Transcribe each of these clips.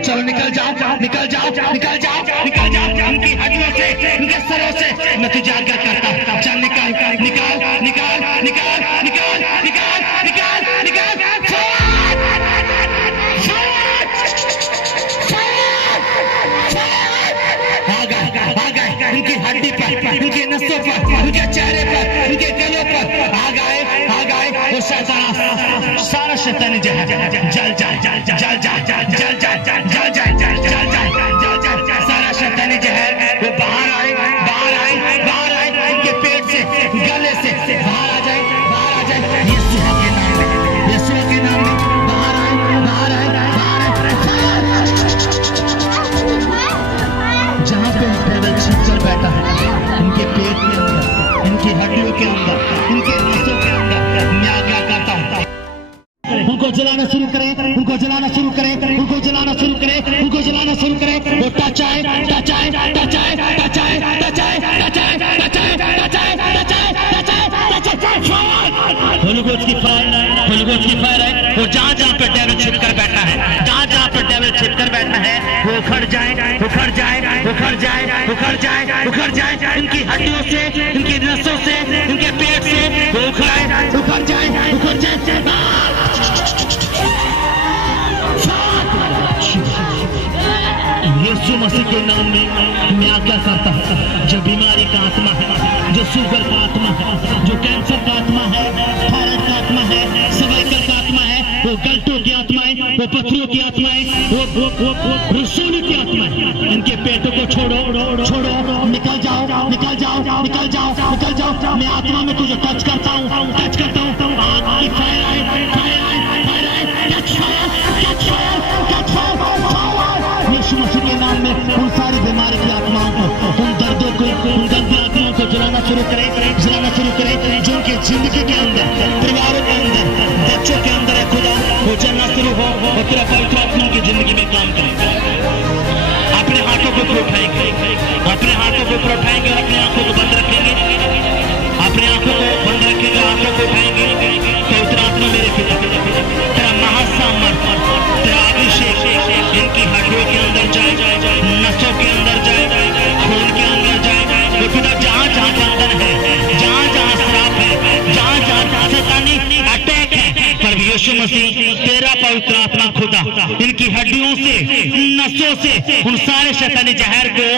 चलो निकल जाओ निकल जाओ निकल जाओ निकल जाओ उनकी हड्डियों से उनके सरों से मैं तुझे आज्ञा करता हूँ। चल निकाल निकाल निकाल निकाल निकाल निकाल निकाल निकाल उनकी हड्डी पर उनके नसों पर उनके चेहरे पर उनके गलों पर आ गए वो शैतान सारा शैतानी जहर जल जल जल जल जल जल जल जल जल जल जल जल जल सारा शैतानी जहर वो बाहर आए बाहर आए बाहर आए उनके पेट से गले से बाहर आ जाए यीशु के नाम में यीशु के नाम में बाहर आए बाहर आए बाहर आए। जहाँ पे टेबल छिपकर बैठा है इनके पेट के अंदर इनकी हड्डियों के अंदर इनके नसों के अंदर मैं आज्ञा करता हूँ उनको जलाना शुरू करें उनको जलाना शुरू करें उनको जलाना शुरू करें उनको जलाना शुरू करें। वो टच आए टच आए टच आए टच आए टच आए टच आए टच आए टच आए टच आए टच आए होली गोस्ट की फायर है वो जहाँ जहाँ पे डेविल छिपकर बैठा है जहाँ जहाँ पे डेविल छिपकर बैठा है वो उखड़ जाए उखड़ जाए उखड़ जाए उखड़ जाए उखड़ जाए इनकी हड्डियों से इनकी नसों से इनके पेट से वो उखड़ जाए उखड़ जाए। यीशु मसीह के नाम में मैं आज्ञा करता हूँ जो बीमारी का आत्मा है जो शुगर का आत्मा है जो कैंसर का आत्मा है थायराइड का आत्मा है सर्वाइकल का आत्मा है वो गलटों की आत्मा है वो पत्थरों की आत्मा है वो रसूली की आत्मा है इनके पेटों को छोड़ो छोड़ो निकल जाओ निकल जाओ निकल जाओ निकल जाओ। मैं आत्मा में तुझे टच करता हूँ यीशु मसीह के नाम में उन सारी बीमारी की आत्माओं को उन दर्दों को उन गंदी आत्माओं को जलाना शुरू करें जो उनके जिंदगी के अंदर परिवारों के अंदर बच्चों के अंदर है खुदा वो जलना शुरू हो और तेरा पवित्र आत्मा की जिंदगी में काम करे। अपने हाथों को ऊपर उठाएंगे अपने हाथों को ऊपर उठाएंगे और अपने आंखों को बंद रखेंगे अपने आंखों को बंद रखेंगे आंखों को उठाएंगे। पवित्र आत्मा मेरे पिता तेरा महासामर्थ तेरा अभिषेक इनकी हड्डियों के अंदर जाए नसों के अंदर जाए खून के अंदर जाए वो पिता जहाँ जहाँ बंधन है जहाँ जहाँ श्राप है जहाँ जहाँ शैतानी अटैक है पर यीशु मसीह तेरा पवित्र आत्मा खुदा इनकी हड्डियों से नसों से उन सारे शैतानी जहर को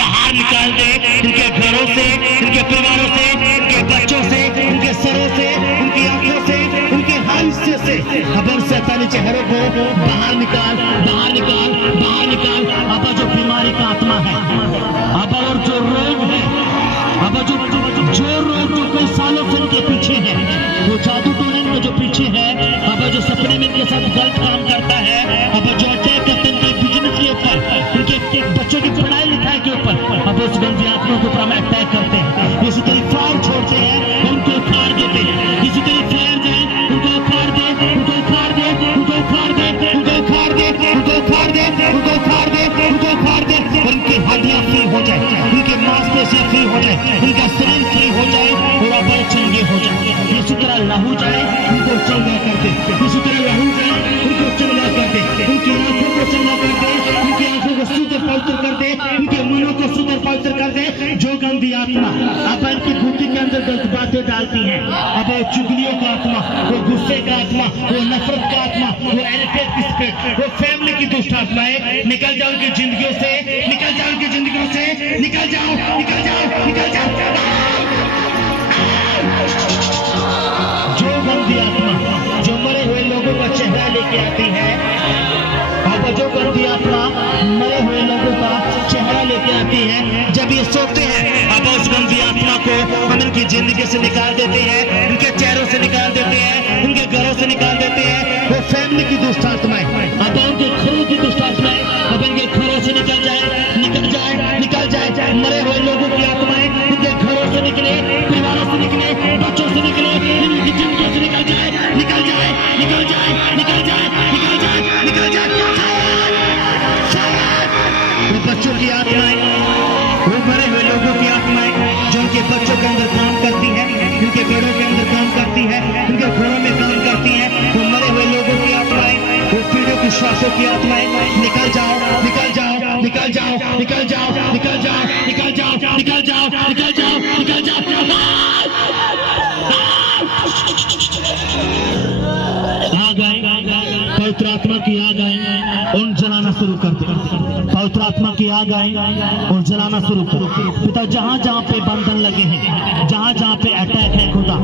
बाहर निकाल दे इनके घरों से इनके परिवारों से इनके बच्चों से इनके सरों से उनकी आंखों से उनके हाइस्से से खबर शैतानी चेहरों को बाहर निकाल बाहर निकाल बाहर निकाल। अब जो बीमारी का आत्मा है अब और जो रोग है अब जो रोग जो कई सालों से इनके पीछे है वो जादू टोने में जो पीछे है अब जो सपने में इनके साथ गलत काम करता है अब जो अटैक करते हैं इनके बिजनेस के ऊपर उनके बच्चों की पढ़ाई लिखाई के ऊपर अब उस गंदी आत्मा के ऊपर हम अटैक करते हैं इसी तरह फायर छोड़ते हैं उनको उखाड़ देते हैं इसी तरह फायर जाए उनको उखाड़ दे उनको उखाड़ दे उनको उखाड़ दे उनको उखाड़ दे उनको उखाड़ दे उनको उखाड़ दे उनको उखाड़ दे और उनकी हड्डियां फ्री हो जाए उनके मांसपेशियां फ्री हो जाए उनका शरीर फ्री हो जाए और अब चंगे हो जाए। इसी तरह लहू जाए उनको चंगा कर दे इसी तरह लहू जाए उनको चंगा कर दे उनकी आंखों को चंगा कर दे उनकी आंखों को शुद्ध पवित्र कर दे उनके मनों को शुद्ध पवित्र कर दे। जो गंदी आत्मा अब इनकी बुद्धि के अंदर गलत बातें डालती हैं अब वो चुगलियों का आत्मा वो गुस्से का आत्मा वो नफरत का आत्मा वो एरिटेट की स्पिरिट वो फैमिली की दुष्ट आत्माएं निकल जाओ उनकी जिंदगियों से निकल जाओ उनकी जिंदगियों से निकल जाओ निकल जाओ निकल जाओ। जो गंदी आत्मा जो मरे हुए लोगों का चेहरा लेके आती है अब जो गंदी आत्मा मरे हुए लोगों का चेहरा लेके आती है जब ये सोते हैं अब उस गंदी आत्मा को हम इनकी जिंदगी से निकाल देते हैं इनके चेहरों से निकाल देते हैं इनके घरों से निकाल देते हैं। वो फैमिली की दुष्ट आत्माएं अब उनके घरों की दुष्ट आत्माएं अब इनके घरों से निकल जाए मरे हुए लोगों की आत्माएं इनके घरों से निकले परिवारों से निकले बच्चों से निकले इनकी जिंदगी से निकल जाए निकल जाए निकल जाए निकल जाए निकल जाए निकल जाए। वो बच्चों की आत्माएं वो मरे हुए लोगों की आत्माएं जो उनके बच्चों के अंदर काम करती है इनके घरों के अंदर काम करती है इनके घरों में काम करती है वो मरे हुए लोगों की आत्माएं वो पीढ़ियों की अविश्वासों की आत्माएं निकल जाओ, निकल जाओ, निकल जाओ, निकल जाओ, निकल जाओ, निकल जाओ, निकल जाओ, निकल जाओ, निकल जाओ। आ गए पवित्र आत्मा की आग आए उन जलाना शुरू कर दे। पवित्र आत्मा की आग आए और जलाना शुरू करो। पिता जहां जहां पे बंधन लगे हैं, जहां जहां पे अटैक है खुदा,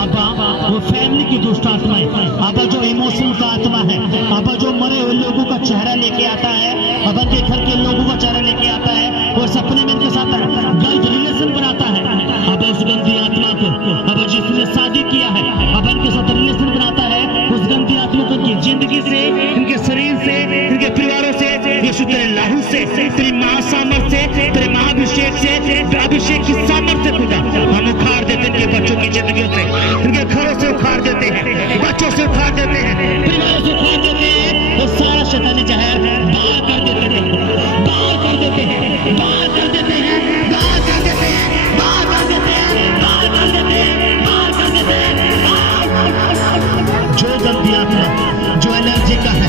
आबा वो फैमिली की दुष्ट आत्माएं, आबा जो इमोशनल का आत्मा है, आबा जो मरे हुए लोगों का चेहरा लेके आता है, अब के घर के लोगों का चेहरा लेके आता है और सपने में इनके साथ गलत रिलेशन बनाता है। अब उस गंदी आत्मा को, अब जिसने शादी किया है, अब इनके साथ रिलेशन बनाता है, उस गंदी आत्मा को इनकी जिंदगी से, इनके शरीर से, इनके परिवारों से, यीशु तेरे लहू से, तेरी महासामर्थ से, तेरे महाभिषेक से, अभिषेक की सामर्थ्य खुदा हम उखाड़ देते हैं। इनके बच्चों की जिंदगियों से, इनके घरों से उखाड़ देते हैं, बच्चों से उखाड़ देते हैं, परिवारों से उखाड़ देते हैं और सारा शैतानी जहर बाहर कर देते हैं, बाहर कर देते हैं, बाहर कर देते हैं, बाहर कर देते हैं, बाहर कर देते हैं, बाहर कर देते हैं, बाहर कर देते हैं। जो गंदी आत्मा, जो एनर्जी का है,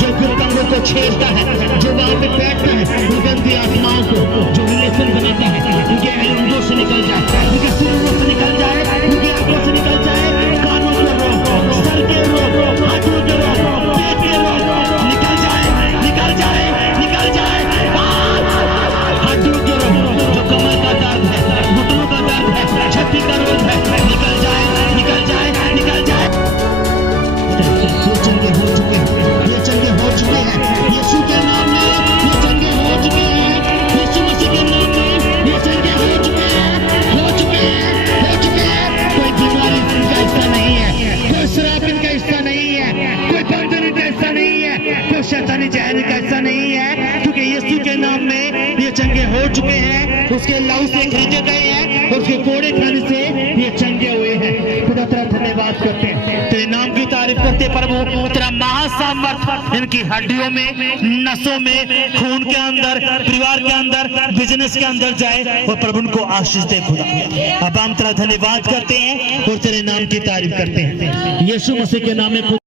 जो गुप्तांगों को छेड़ता है, जो वहां पे बैठता है, उन गंदी आत्माओं को जो रिलेशन बनाता है, उनके अंगों से निकल जाए, उनके सिरों से निकल जाए, उनके आंखों से निकल जाए, कानों के रोग, सर के रोग, हाथों के रोग, पेट के रोग निकल जाए, निकल जाए, निकल जाए। हड्डियों के रोग, जो कमर का दर्द है, घुटनों का दर्द है, छाती का रोग है, निकल जाए, निकल जाए, निकल जाए। ये चंगे हो चुके हैं, ये चंगे हो चुके हैं, यीशु के नाम में ये चंगे हो चुके हैं, यीशु मसीह के नाम में ये चंगे हो चुके हैं, हो चुके हैं, हो चुके हैं। कोई बीमारी इनका हिस्सा नहीं है, कोई शराब इनका हिस्सा नहीं है, कोई बंधन इनका हिस्सा नहीं है, कोई शैतानी जहर इनका हिस्सा नहीं है, क्योंकि यीशु के नाम में ये चंगे हो चुके हैं, उसके लहू से खरीदे गए हैं, उसके कोड़े खाने से ये चंगे हुए हैं। खुदा तेरा धन्यवाद करते हैं, तेरे नाम की तारीफ करते प्रभु। तेरा महासामर्थ इनकी हड्डियों में, नसों में, खून के अंदर, परिवार के अंदर, बिजनेस के अंदर जाए और प्रभु उनको आशीष दे खुदा। अब हम तेरा धन्यवाद करते हैं और तेरे नाम की तारीफ करते हैं यीशु मसीह के नाम में।